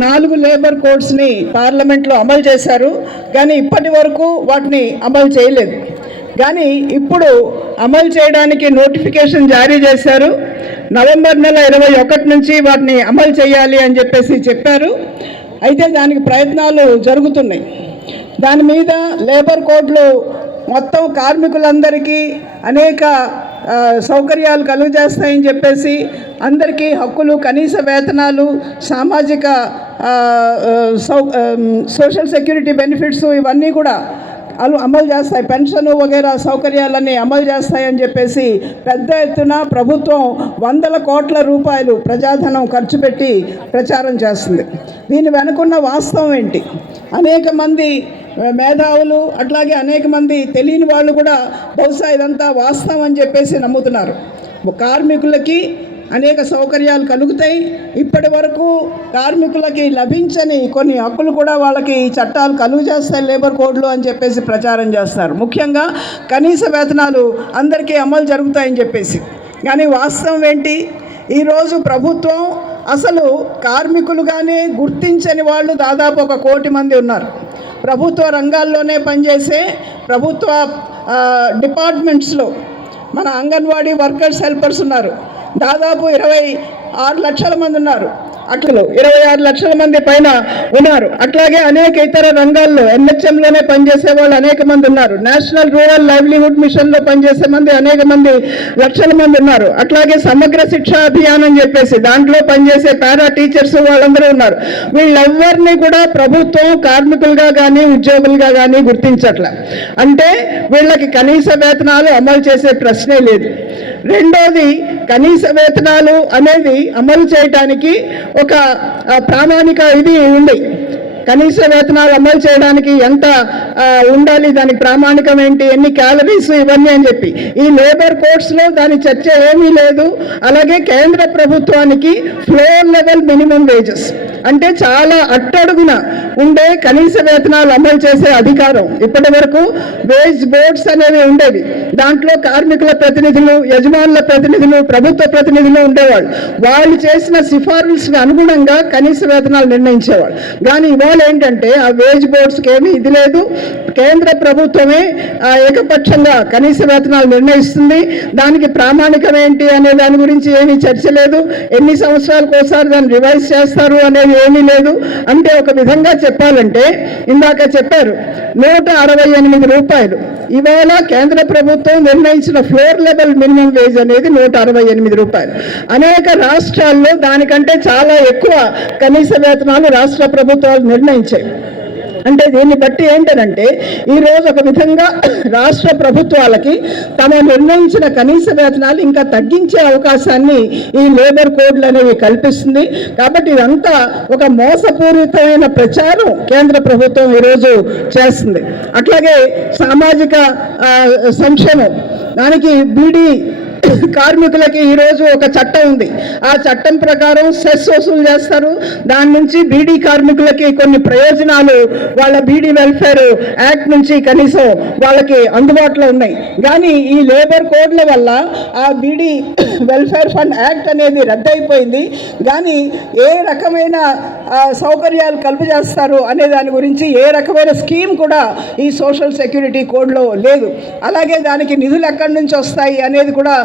4 labour కోడ్స్ని పార్లమెంట్లో అమలు చేశారు, కానీ ఇప్పటి వరకు వాటిని అమలు చేయలేదు. కానీ ఇప్పుడు అమలు చేయడానికి నోటిఫికేషన్ జారీ చేశారు. నవంబర్ నెల 21 నుంచి వాటిని అమలు చేయాలి అని చెప్పారు. అయితే దానికి ప్రయత్నాలు జరుగుతున్నాయి. దాని మీద లేబర్ కోడ్లు మొత్తం కార్మికులందరికీ అనేక సౌకర్యాలు కలుగజేస్తాయని చెప్పేసి, అందరికీ హక్కులు, కనీస వేతనాలు, సామాజిక సోషల్ సెక్యూరిటీ బెనిఫిట్స్ ఇవన్నీ కూడా అమలు చేస్తాయి, పెన్షన్ వగైరా సౌకర్యాలన్నీ అమలు చేస్తాయని చెప్పేసి పెద్ద ఎత్తున ప్రభుత్వం 100 కోట్ల రూపాయలు ప్రజాధనం ఖర్చు పెట్టి ప్రచారం చేస్తుంది. దీని వెనుకున్న వాస్తవం ఏంటి? అనేక మంది మేధావులు, అట్లాగే అనేక మంది తెలియని వాళ్ళు కూడా బహుశా ఇదంతా వాస్తవం అని చెప్పేసి నమ్ముతున్నారు. కార్మికులకి అనేక సౌకర్యాలు కలుగుతాయి. ఇప్పటి వరకు కార్మికులకి లభించని కొన్ని హక్కులు కూడా వాళ్ళకి ఈ చట్టాలు కలుగు చేస్తాయి లేబర్ కోడ్లు అని చెప్పేసి ప్రచారం చేస్తారు. ముఖ్యంగా కనీస వేతనాలు అందరికీ అమలు జరుగుతాయని చెప్పేసి. కానీ వాస్తవం ఏంటి? ఈరోజు ప్రభుత్వం అసలు కార్మికులుగానే గుర్తించని వాళ్ళు దాదాపు 1 కోటి మంది ఉన్నారు. ప్రభుత్వ రంగాల్లోనే పనిచేసే ప్రభుత్వ డిపార్ట్మెంట్స్లో మన అంగన్వాడీ వర్కర్స్, హెల్పర్స్ ఉన్నారు. దాదాపు 26 లక్షల మంది ఉన్నారు. అట్లా 26 లక్షల మంది పైన ఉన్నారు. అట్లాగే అనేక ఇతర రంగాల్లో NHMలోనే పనిచేసే వాళ్ళు అనేక మంది ఉన్నారు. నేషనల్ రూరల్ లైవ్లీహుడ్ మిషన్లో పనిచేసే అనేక మంది లక్షల మంది ఉన్నారు. అట్లాగే సమగ్ర శిక్షా అభియాన్ అని చెప్పేసి దాంట్లో పనిచేసే పారా టీచర్స్ వాళ్ళందరూ ఉన్నారు. వీళ్ళెవ్వరినీ కూడా ప్రభుత్వం కార్మికులుగా కానీ ఉద్యోగులుగా కానీ గుర్తించట్లే. అంటే వీళ్ళకి కనీస వేతనాలు అమలు చేసే ప్రశ్నే లేదు. రెండోది, కనీస వేతనాలు అనేది అమలు చేయడానికి ఒక ప్రామాణిక ఇది ఉంది. కనీస వేతనాలు అమలు చేయడానికి ఎంత ఉండాలి, దానికి ప్రామాణికం ఏంటి, ఎన్ని క్యాలరీస్, ఇవన్నీ అని చెప్పి ఈ లేబర్ కోడ్స్లో దాని చర్చ ఏమీ లేదు. అలాగే కేంద్ర ప్రభుత్వానికి ఫ్లోర్ లెవెల్ మినిమం వేజెస్ అంటే చాలా అట్టడుగున ఉండే కనీస వేతనాలు అమలు చేసే అధికారం. ఇప్పటి వరకు వేజ్ బోర్డ్స్ అనేవి ఉండేవి. దాంట్లో కార్మికుల ప్రతినిధులు, యజమానుల ప్రతినిధులు, ప్రభుత్వ ప్రతినిధులు ఉండేవాళ్ళు. వాళ్ళు చేసిన సిఫారసులకు అనుగుణంగా కనీస వేతనాలు నిర్ణయించేవాళ్ళు. కానీ ఇవాళ ఏంటంటే ఆ వేజ్ బోర్డ్స్కి ఏమీ ఇది లేదు. కేంద్ర ప్రభుత్వమే ఏకపక్షంగా కనీస వేతనాలు నిర్ణయిస్తుంది. దానికి ప్రామాణికం ఏంటి అనే దాని గురించి ఏమీ చర్చ లేదు. ఎన్ని సంవత్సరాలకు ఒకసారి దాన్ని రివైజ్ చేస్తారు అనేది ఏమీ లేదు. అంటే ఒక విధంగా చెప్పాలంటే, ఇందాక చెప్పారు 168 రూపాయలు. ఇవాళ కేంద్ర ప్రభుత్వం నిర్ణయించిన ఫ్లోర్ లెవెల్ మినిమం వేజ్ అనేది 168 రూపాయలు. అనేక రాష్ట్రాల్లో దానికంటే చాలా ఎక్కువ కనీస వేతనాలు రాష్ట్ర ప్రభుత్వాలు నిర్ణయించాయి. అంటే దీన్ని బట్టి ఏంటంటే ఈరోజు ఒక విధంగా రాష్ట్ర ప్రభుత్వాలకి తమ నిర్ణయించిన కనీస వేతనాలు ఇంకా తగ్గించే అవకాశాన్ని ఈ లేబర్ కోడ్లు అనేవి కల్పిస్తుంది. కాబట్టి ఇదంతా ఒక మోసపూరితమైన ప్రచారం కేంద్ర ప్రభుత్వం ఈరోజు చేస్తుంది. అట్లాగే సామాజిక సంక్షేమం, దానికి బీడీ కార్మికులకి ఈరోజు ఒక చట్టం ఉంది. ఆ చట్టం ప్రకారం సెస్ వసూలు చేస్తారు. దాని నుంచి బీడీ కార్మికులకి కొన్ని ప్రయోజనాలు వాళ్ళ బీడీ వెల్ఫేర్ యాక్ట్ నుంచి కనీసం వాళ్ళకి అందుబాటులో ఉన్నాయి. కానీ ఈ లేబర్ కోడ్ల వల్ల ఆ బీడీ వెల్ఫేర్ ఫండ్ యాక్ట్ అనేది రద్దయిపోయింది. కానీ ఏ రకమైన సౌకర్యాలు కలుగజేస్తారు అనే దాని గురించి ఏ రకమైన స్కీమ్ కూడా ఈ సోషల్ సెక్యూరిటీ కోడ్లో లేదు. అలాగే దానికి నిధులు ఎక్కడి నుంచి వస్తాయి అనేది కూడా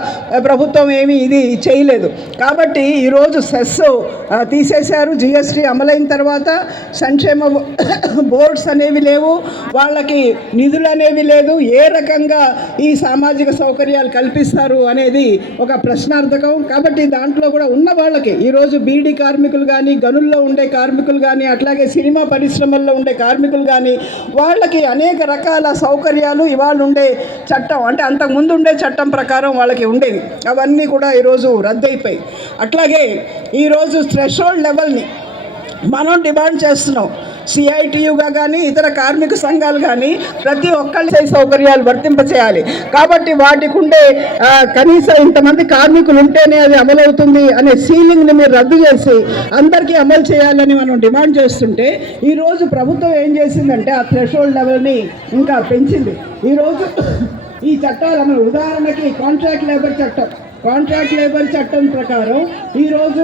ప్రభుత్వం ఏమీ ఇది చేయలేదు. కాబట్టి ఈరోజు సెస్ తీసేశారు. GST అమలైన తర్వాత సంక్షేమ బోర్డ్స్ అనేవి లేవు, వాళ్ళకి నిధులు అనేవి లేదు. ఏ రకంగా ఈ సామాజిక సౌకర్యాలు కల్పిస్తారు అనేది ఒక ప్రశ్నార్థకం. కాబట్టి దాంట్లో కూడా ఉన్న వాళ్ళకి ఈరోజు బీడీ కార్మికులు కానీ, గనుల్లో ఉండే కార్మికులు కానీ, అట్లాగే సినిమా పరిశ్రమల్లో ఉండే కార్మికులు కానీ, వాళ్ళకి అనేక రకాల సౌకర్యాలు ఇవాళ ఉండే చట్టం, అంటే అంతకుముందు ఉండే చట్టం ప్రకారం వాళ్ళకి ఉండేవి. అవన్నీ కూడా ఈరోజు రద్దయిపోయి. అట్లాగే ఈరోజు థ్రెషోల్డ్ లెవెల్ని మనం డిమాండ్ చేస్తున్నాం. CITUగా కానీ ఇతర కార్మిక సంఘాలు కానీ ప్రతి ఒక్కళ్ళ సౌకర్యాలు వర్తింపచేయాలి. కాబట్టి వాటికి ఉండే కనీసం ఇంతమంది కార్మికులు ఉంటేనే అది అమలవుతుంది అనే సీలింగ్ని మీరు రద్దు చేసి అందరికీ అమలు చేయాలని మనం డిమాండ్ చేస్తుంటే, ఈరోజు ప్రభుత్వం ఏం చేసిందంటే ఆ థ్రెషోల్డ్ లెవెల్ని ఇంకా పెంచింది. ఈరోజు ఈ చట్టాలు అమలు, ఉదాహరణకి కాంట్రాక్ట్ లేబర్ చట్టం ప్రకారం ఈరోజు